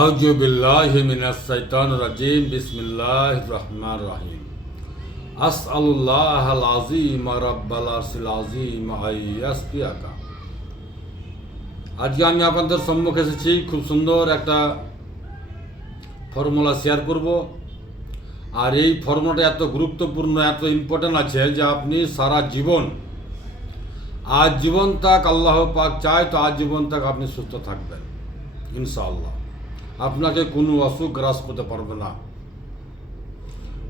আউযু বিল্লাহি মিনাশ শাইতানির রাজিম বিসমিল্লাহির রহমানির রহিম আসআলুল্লাহাল আযীম রাব্বাল আরশিল আযীম আইয়াসফিয়াকা। আজকে আমি আপনাদের সম্মুখে এসেছি খুব সুন্দর একটা ফর্মুলা শেয়ার করব। আর এই ফর্মুলাটা এত গুরুত্বপূর্ণ, এত ইম্পর্টেন্ট আছে যে আপনি সারা জীবন জীবন তাক আল্লাহ পাক চায় তো জীবন তাক আপনি সুস্থ থাকবেন ইনশাআল্লাহ। আপনাকে কোনো অসুখ গ্রাস করতে পারবে না।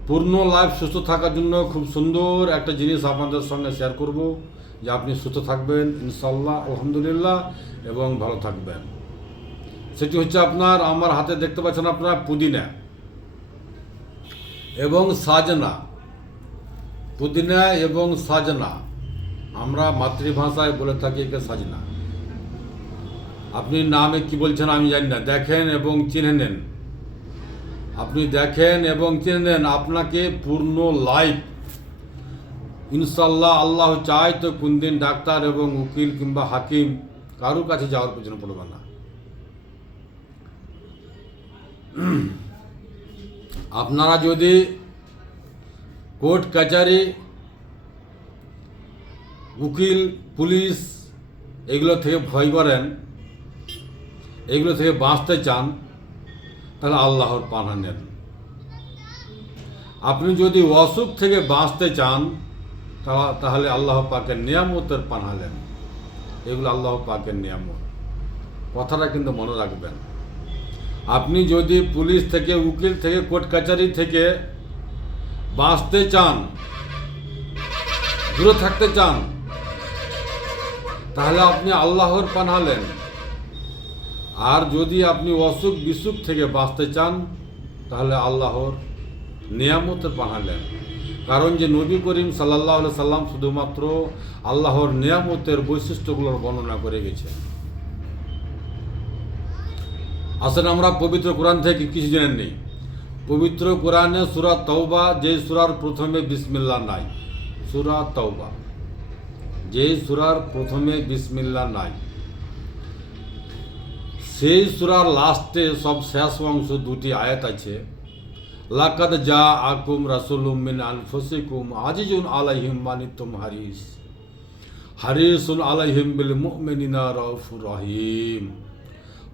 পূর্ণ লাইফ সুস্থ থাকার জন্য খুব সুন্দর একটা জিনিস আপনাদের সঙ্গে শেয়ার করব যে আপনি সুস্থ থাকবেন ইনশাআল্লাহ, আলহামদুলিল্লাহ, এবং ভালো থাকবেন। সেটি হচ্ছে আমার হাতে দেখতে পাচ্ছেন আপনার পুদিনা এবং সাজনা। পুদিনা এবং সাজনা আমরা মাতৃভাষায় বলে থাকি একে সাজনা। আপনি নামে কি বলছেন আমি জানি না, দেখেন এবং চিনে নেন। আপনি দেখেন এবং চিনে নেন, আপনাকে পূর্ণ লাইফ ইনশাল্লাহ আল্লাহ চায় তো কোন দিন ডাক্তার এবং উকিল কিংবা হাকিম কারোর কাছে যাওয়ার প্রয়োজন পড়বে না। আপনারা যদি কোর্ট কাচারি, উকিল, পুলিশ এগুলো থেকে ভয় করেন, এগুলো থেকে বাঁচতে চান, তাহলে আল্লাহর পানা নেন। আপনি যদি অসুখ থেকে বাঁচতে চান তাহলে আল্লাহ পাকের নিয়ামতের পানা নেন। এগুলো আল্লাহ পাকের নিয়ামত, কথাটা কিন্তু মনে রাখবেন। আপনি যদি পুলিশ থেকে, উকিল থেকে, কোর্ট কাচারি থেকে বাঁচতে চান, দূরে থাকতে চান, তাহলে আপনি আল্লাহর পানা নেন। আর যদি আপনি অসুখ বিসুখ থেকে বাঁচতে চান তাহলে আল্লাহর নিয়ামতের পানা নেন। কারণ যে নবী করিম সাল্লাল্লাহু আলাইহি সাল্লাম শুধুমাত্র আল্লাহর নিয়ামতের বৈশিষ্ট্যগুলোর বর্ণনা করে গেছেন। আসলে আমরা পবিত্র কোরআন থেকে কিছু জেনে নেই। পবিত্র কোরআনে সূরা তাওবা, যে সূরার প্রথমে বিসমিল্লাহ নাই, সূরা তাওবা, যে সূরার প্রথমে বিসমিল্লাহ নাই, সেই সূরার লাস্টে সব শেষ অংশ দুটি আয়াত আছে। লাকাদ জাআকুম রাসূলুম মিন আনফুসিকুম আজিজুন আলাইহিম মা আনিতুম হারিসুন আলাইহিম বিল মুমিনিনা রাউফুর রহিম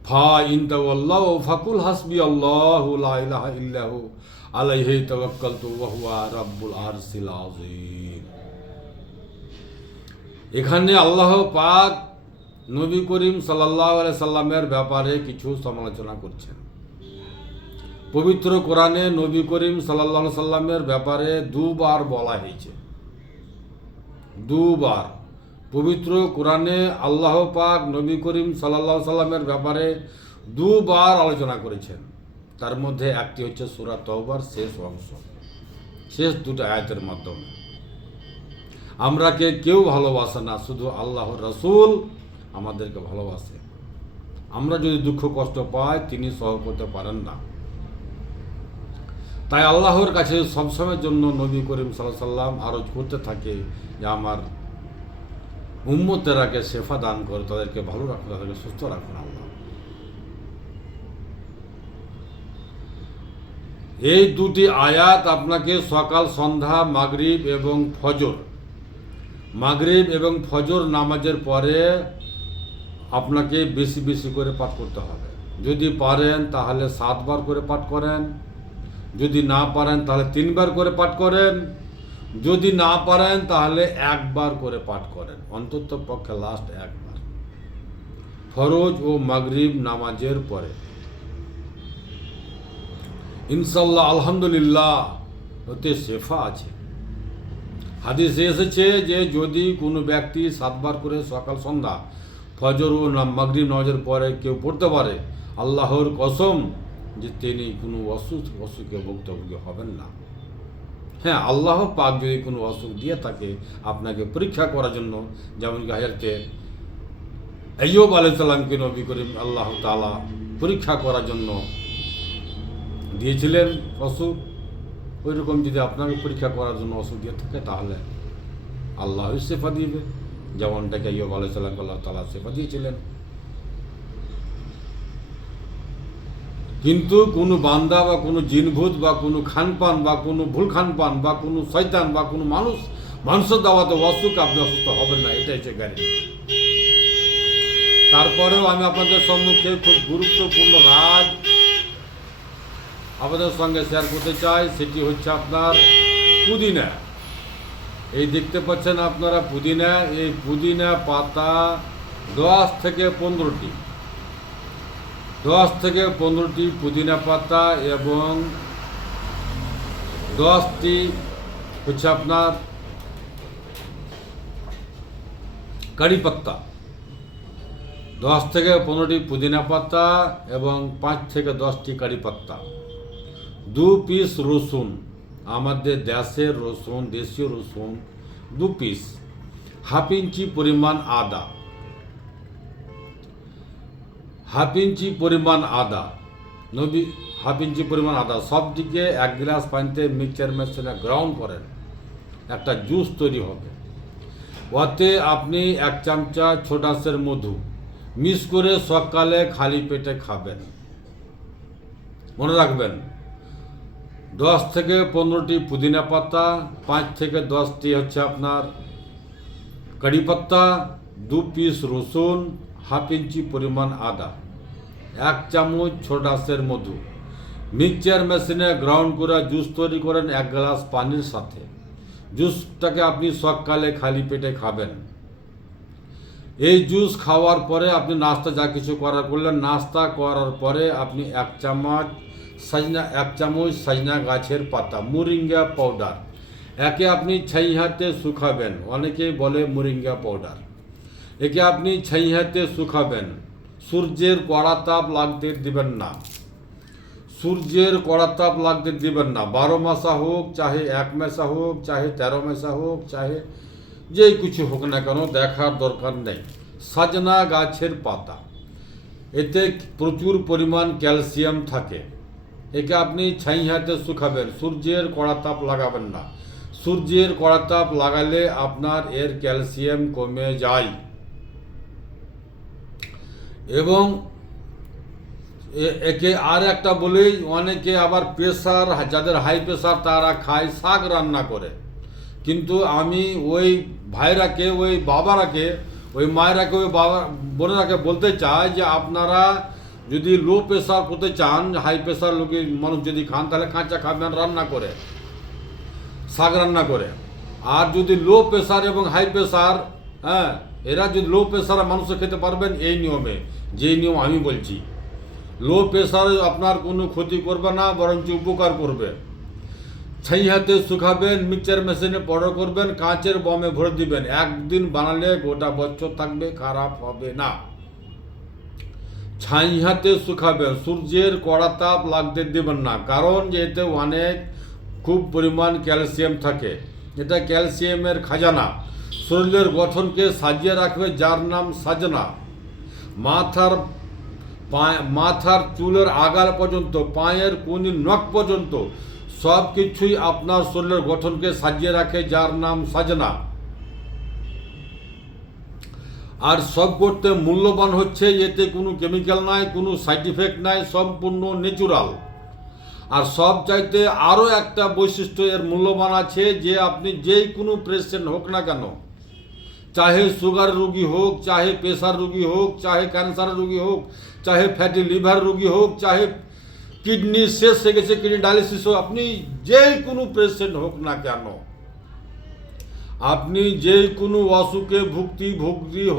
ফা ইন তাওয়াল্লাউ ফাকুল হাসবিয়াল্লাহু লা ইলাহা ইল্লাহু আলাইহি তাওয়াক্কালতু ওয়া হুয়া রাব্বুল আরশিল আযীম। এখানে আল্লাহ পাক নবী করিম সাল্লাল্লাহু আলাইহি সাল্লামের ব্যাপারে কিছু সমালোচনা করছেন। পবিত্র কোরআনে নবী করিম সাল্লাল্লাহু আলাইহি সাল্লামের ব্যাপারে দুবার বলা হয়েছে। দুবার পবিত্র কোরআনে আল্লাহ পাক নবী করিম সাল্লাল্লাহু আলাইহি সাল্লামের ব্যাপারে দুবার আলোচনা করেছেন। তার মধ্যে একটি হচ্ছে সূরা তাওবার শেষ অংশ, শেষ দুটো আয়াতের মাধ্যমে। আমরাকে কেউ ভালোবাসে না, শুধু আল্লাহর রাসূল আমাদেরকে ভালোবাসে। আমরা যদি দুঃখ কষ্ট পাই তিনি সহ করতে পারেন না। তাই আল্লাহর কাছে সবসময়ের জন্য নবী করিম সাল্লাল্লাহু আলাইহি সাল্লাম আরজ করতে থাকে যে আমার উম্মতেরাকে শেফা দান করে, তাদেরকে ভালো রাখুন, তাদেরকে সুস্থ রাখুন আল্লাহ। এই দুটি আয়াত আপনাকে সকাল সন্ধ্যা মাগরিব এবং ফজর নামাজের পরে আপনাকে বেশি বেশি করে পাঠ করতে হবে। যদি পারেন তাহলে 7 বার করে পাঠ করেন, যদি না পারেন তাহলে 3 বার করে পাঠ করেন, যদি না পারেন তাহলে 1 বার করে পাঠ করেন, অন্তত পক্ষে লাস্ট 1 বার ফরজ ও মাগরিব নামাজের পরে। ইনশাআল্লাহ আলহামদুলিল্লাহ ওতে শেফা আছে। হাদিসে এসেছে যে যদি কোনো ব্যক্তি 7 বার করে সকাল সন্ধ্যা ফজর ও মাগরিব নামাজের পরে কেউ পড়তে পারে, আল্লাহর কসম যে তিনি কোনো অসুখে ভুক্তভোগী হবেন না। হ্যাঁ, আল্লাহ পাক যদি কোনো অসুখ দিয়ে থাকে আপনাকে পরীক্ষা করার জন্য, যেমন হযরতে আইয়ুব আলাইহিস সালামকে নবী করিম আল্লাহ তাআলা পরীক্ষা করার জন্য দিয়েছিলেন অসুখ, ওই রকম যদি আপনাকে পরীক্ষা করার জন্য অসুখ দিয়ে থাকে তাহলে আল্লাহই শেফা দিবে, যেমনটাকে আইয়ুব আলাইহিস সালামকে আল্লাহ তাআলা শেফা দিয়েছিলেন। কিন্তু কোনো বান্দা বা কোনো জিনভূত বা কোনো খানপান বা কোনো ভুল খানপান বা কোনো শয়তান বা কোনো মানুষের দাওয়াতে অসুখ আপনি অসুস্থ হবেন না, এটাই হচ্ছে গ্যারেন্টি। তারপরেও আমি আপনাদের সম্মুখে খুব গুরুত্বপূর্ণ রাজ আপনাদের সঙ্গে শেয়ার করতে চাই, সেটি হচ্ছে আপনার পুদিনা। এই দেখতে পাচ্ছেন আপনারা পুদিনা, এই পুদিনা পাতা 10 থেকে 15টি 10 থেকে 15টি পুদিনা পাতা এবং 10টি হচ্ছে আপনার কারি পাতা, 10 থেকে 15টি পুদিনা পাতা এবং 5 থেকে 10টি কারি পাতা, 2 পিস রসুন, আমাদের দেশের রসুন, দেশীয় রসুন 2 পিস, 1/2 ইঞ্চি পরিমাণ আদা, 1/2 ইঞ্চি পরিমাণ আদা, 1/2 ইঞ্চি পরিমাণ আদা, সবদিকে 1 গ্লাস পানিতে মিক্সচার মেশিনে গ্রাউন্ড করেন, একটা জুস তৈরি হবে। ওতে আপনি 1 চামচা ছোটাসের মধু মিক্স করে সকালে খালি পেটে খাবেন। মনে রাখবেন 10 থেকে 15টি পুদিনা পাতা, 5 থেকে 10টি হচ্ছে আপনার কারি পাতা, 2 পিস রসুন, 1/2 ইঞ্চি পরিমাণ আদা, 1 চামচ ছোটাসের মধু, মিক্সচার মেশিনে গ্রাউন্ড করে জুস তৈরি করেন 1 গ্লাস পানির সাথে। জুসটাকে আপনি সকালে খালি পেটে খাবেন। এই জুস খাওয়ার পরে আপনি নাস্তা যা কিছু করার করলেন, নাস্তা করার পরে আপনি 1 চামচ সজনা গাছের পাতা, মুরিঙ্গা পাউডার, একে আপনি ছাই হাতে শুকাবেন, অনেকেই বলে মুরিঙ্গা পাউডার, একে আপনি ছাই হাতে শুকাবেন। সূর্যের কড়া তাপ লাগতে দিবেন না, সূর্যের কড়া তাপ লাগতে দিবেন না। 12 মাসা হোক, চাহে 1 মাসা হোক, চাহে 13 মাসা হোক, চাহে যে কিছু হোক না কেন, দেখার দরকার নেই। সজনা গাছের পাতা, এতে প্রচুর পরিমাণ ক্যালসিয়াম থাকে, একে আপনি ছাই হাতে শুকাবেন, সূর্যের কড়া তাপ লাগাবেন না। সূর্যের কড়া তাপ লাগালে আপনার এর ক্যালসিয়াম কমে যায়। এবং একে আর একটা বলি, অনেকে আবার প্রেশার, যাদের হাই প্রেশার তারা খায় শাক রান্না করে, কিন্তু আমি ওই ভাইরাকে, ওই বাবারাকে, ওই মায়েরাকে, ওই বাবা বোনেরাকে বলতে চাই যে আপনারা যদি লো প্রেশার করতে চান, হাই প্রেশার লোকের মানুষ যদি খান, তাহলে কাঁচা খাবেন রান্না করে, শাক রান্না করে। আর যদি লো প্রেশার এবং হাই প্রেশার, হ্যাঁ, এরা যদি লো প্রেশারে মানুষ খেতে পারবেন এই নিয়মে, যেই নিয়ম আমি বলছি। লো প্রেশারে আপনার কোনো ক্ষতি করবে না, বরঞ্চ উপকার করবে। ছাই হাতে শুকাবেন, মিক্সচার মেশিনে পাউডার করবেন, কাঁচের বমে ভরে দিবেন, 1 দিন বানালে গোটা বছর থাকবে, খারাপ হবে না। ছাই হাতে শুকাবেন, সূর্যের কড়া তাপ লাগতে দেবেন না, কারণ যে এতে অনেক খুব পরিমাণ ক্যালসিয়াম থাকে, এটা ক্যালসিয়ামের খাজানা, শরীরের গঠনকে সাজিয়ে রাখবে, যার নাম সাজনা। মাথার চুলের আগাল পর্যন্ত, পায়ের কোনি নখ পর্যন্ত সব কিছুই আপনার শরীরের গঠনকে সাজিয়ে রাখে, যার নাম সাজনা। আর সব করতে মূল্যবান হচ্ছে, এতে কোনো কেমিক্যাল নাই, কোনো সাইড ইফেক্ট নাই, সম্পূর্ণ ন্যাচুরাল। আর সব চাইতে আরও একটা বৈশিষ্ট্য এর মূল্যবান আছে, যে আপনি যেই কোনো পেশেন্ট হোক না কেন, চাহে সুগার রোগী হোক, চাহে প্রেশার রোগী হোক, চাহে ক্যান্সার রোগী হোক, চাহে ফ্যাটি লিভার রোগী হোক, চাহে কিডনি শেষ হয়ে গেছে, কিডনি ডায়ালিসিস হোক, আপনি যেই কোনো পেশেন্ট হোক না কেন, আপনি যেই কোনো অসুখে ভুক্তি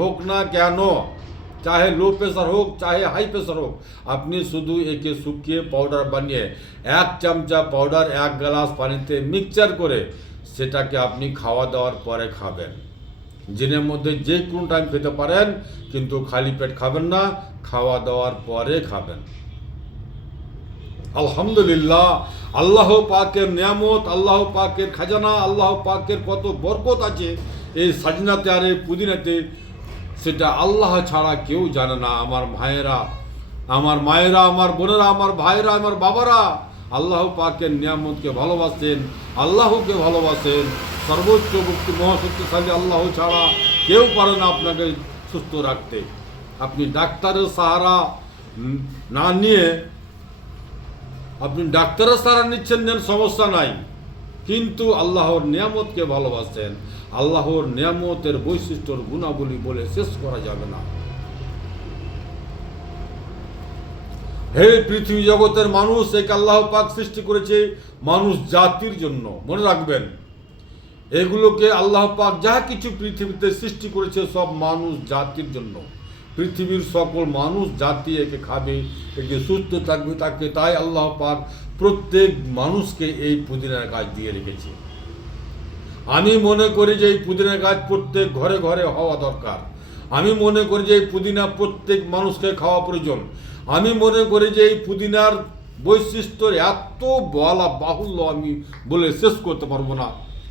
হোক না কেন, চাহে লো প্রেশার হোক, চাহে হাই প্রেশার হোক, আপনি শুধু একে শুকিয়ে পাউডার বানিয়ে 1 চামচা পাউডার 1 গ্লাস পানিতে মিক্সচার করে সেটাকে আপনি খাওয়া দাওয়ার পরে খাবেন। দিনের মধ্যে যে কোনো টাইম খেতে পারেন, কিন্তু খালি পেট খাবেন না, খাওয়া দাওয়ার পরে খাবেন। আলহামদুলিল্লাহ, আল্লাহ পাকের নিয়ামত, আল্লাহ পাকের খাজানা, আল্লাহ পাকের কত বরকত আছে এই সাজনাতে আর এই পুদিনাতে, সেটা আল্লাহ ছাড়া কেউ জানে না। আমার ভাইয়েরা, আমার মায়েরা, আমার বোনেরা, আমার ভাইয়েরা, আমার বাবারা আল্লাহ পাকের নিয়ামতকে ভালোবাসেন, আল্লাহকে ভালোবাসেন। সর্বোচ্চ মুক্তি মহাশক্তিশালী আল্লাহ ছাড়া কেউ পারে না আপনাকে সুস্থ রাখতে। আপনি ডাক্তারের সাহারা না নিয়ে আপনি ডাক্তারের সারা নিচ্ছেন, নেন, সমস্যা নাই, কিন্তু আল্লাহর নিয়ামতকে ভালোবাসেন। আল্লাহর নিয়ামতের বৈশিষ্ট্যর গুণাবলী বলে শেষ করা যাবে না। হে পৃথিবী জগতের মানুষ, এক আল্লাহ পাক সৃষ্টি করেছে মানুষ জাতির জন্য। মনে রাখবেন, এগুলোকে আল্লাহ পাক যা কিছু পৃথিবীতে সৃষ্টি করেছে সব মানুষ জাতির জন্য। পৃথিবীর সকল মানুষ জাতি একে খাবে, একে সুস্থ থাকবে, তাকে তাই আল্লাহ পাক প্রত্যেক মানুষকে এই পুদিনার গাছ দিয়ে রেখেছে। আমি মনে করি যে এই পুদিনার গাছ প্রত্যেক ঘরে ঘরে হওয়া দরকার। আমি মনে করি যে এই পুদিনা প্রত্যেক মানুষকে খাওয়া প্রয়োজন। আমি মনে করি যে এই পুদিনার বৈশিষ্ট্যের এত বলা বাহুল্য আমি বলে শেষ করতে পারবো না।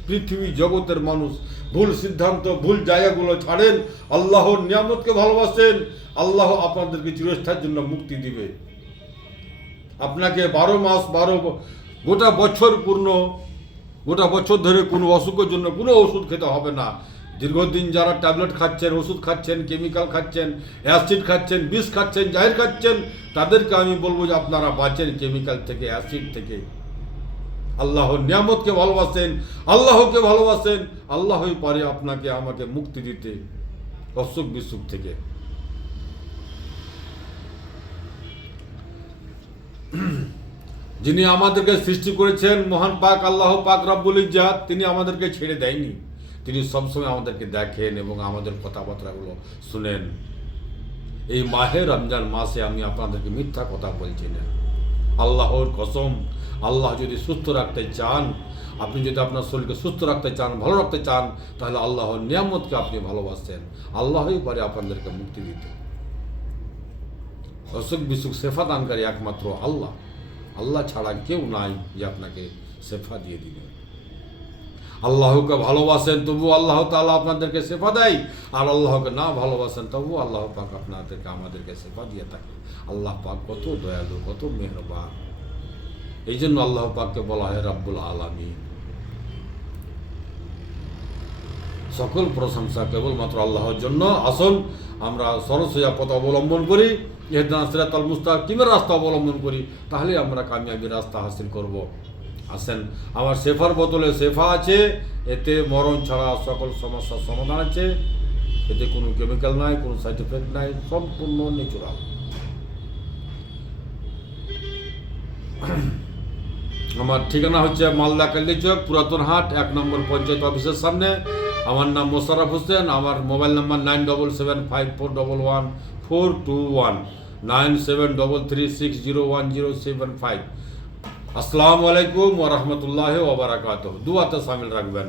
পৃথিবী জগতের মানুষ ভুল সিদ্ধান্ত, ভুল জায়গাগুলো ছাড়েন, আল্লাহর নিয়ামতকে ভালোবাসেন, আল্লাহ আপনাদেরকে চিরস্থায়ীর জন্য মুক্তি দিবে। আপনাকে 12 মাস গোটা বছর ধরে কোনো অসুখের জন্য কোনো ওষুধ খেতে হবে না। দীর্ঘদিন যারা ট্যাবলেট খাচ্ছেন, ওষুধ খাচ্ছেন, কেমিক্যাল খাচ্ছেন, অ্যাসিড খাচ্ছেন, বিষ খাচ্ছেন, জাহির খাচ্ছেন, তাদেরকে আমি বলবো যে আপনারা বাঁচেন কেমিক্যাল থেকে, অ্যাসিড থেকে। আল্লাহর নিয়ামতকে ভালোবাসেন, আল্লাহকে ভালোবাসেন, আল্লাহই পারে আপনাকে আমাকে মুক্তি দিতে অসুখ বিসুখ থেকে। যিনি আমাদেরকে সৃষ্টি করেছেন মহান পাক আল্লাহ পাক রব্বুল ইজ্জাত, তিনি আমাদেরকে ছেড়ে দেয়নি। তিনি সবসময় আমাদেরকে দেখেন এবং আমাদের কথাবার্তাগুলো শুনেন। এই মাহে রমজান মাসে আমি আপনাদেরকে মিথ্যা কথা বলছি না, আল্লাহর কসম। আল্লাহ যদি সুস্থ রাখতে চান, আপনি যদি আপনার শরীরকে সুস্থ রাখতে চান, ভালো রাখতে চান, তাহলে আল্লাহর নিয়ামতকে আপনি ভালোবাসেন, আল্লাহই পারে আপনাদেরকে মুক্তি দিতে। অসুখ বিসুখ শেফা দানকারী একমাত্র আল্লাহ। আল্লাহ ছাড়া কেউ নাই যে আপনাকে শেফা দিয়ে দিবে। আল্লাহকে ভালোবাসেন তবু আল্লাহ তাআলা আপনাদেরকে শেফা দেয়, আর আল্লাহকে না ভালোবাসেন তবু আল্লাহ পাক আমাদেরকে শেফা দিয়ে থাকে। আল্লাহ পাক কত দয়ালু, কত মেহেরবান। এই জন্য আল্লাহ পাককে বলা হয় রাব্বুল আলামিন। সকল প্রশংসা কেবলমাত্র আল্লাহর জন্য। আসুন আমরা সরসয়া পথ অবলম্বন করি, ইহদিনাস সিরাতাল মুস্তাকিমের রাস্তা অবলম্বন করি, তাহলে আমরা কামিয়াবি রাস্তা হাসিল করব। আসেন, আমার শেফার বোতলে শেফা আছে, এতে মরণ ছাড়া সকল সমস্যার সমাধান আছে, এতে কোনো কেমিক্যাল নাই, কোনো সাইড এফেক্ট নাই, সম্পূর্ণ ন্যাচুরাল। আমার ঠিকানা হচ্ছে মালদা কান্দি চক, পুরাতন হাট, 1 নম্বর পঞ্চায়েত অফিসের সামনে। আমার নাম মোশাররফ হোসেন। আমার মোবাইল নাম্বার 9775454421, 9733601075। আসসালামু আলাইকুম ওয়া রাহমাতুল্লাহি ওয়া বারাকাতুহু। দুআতে শামিল রাখবেন।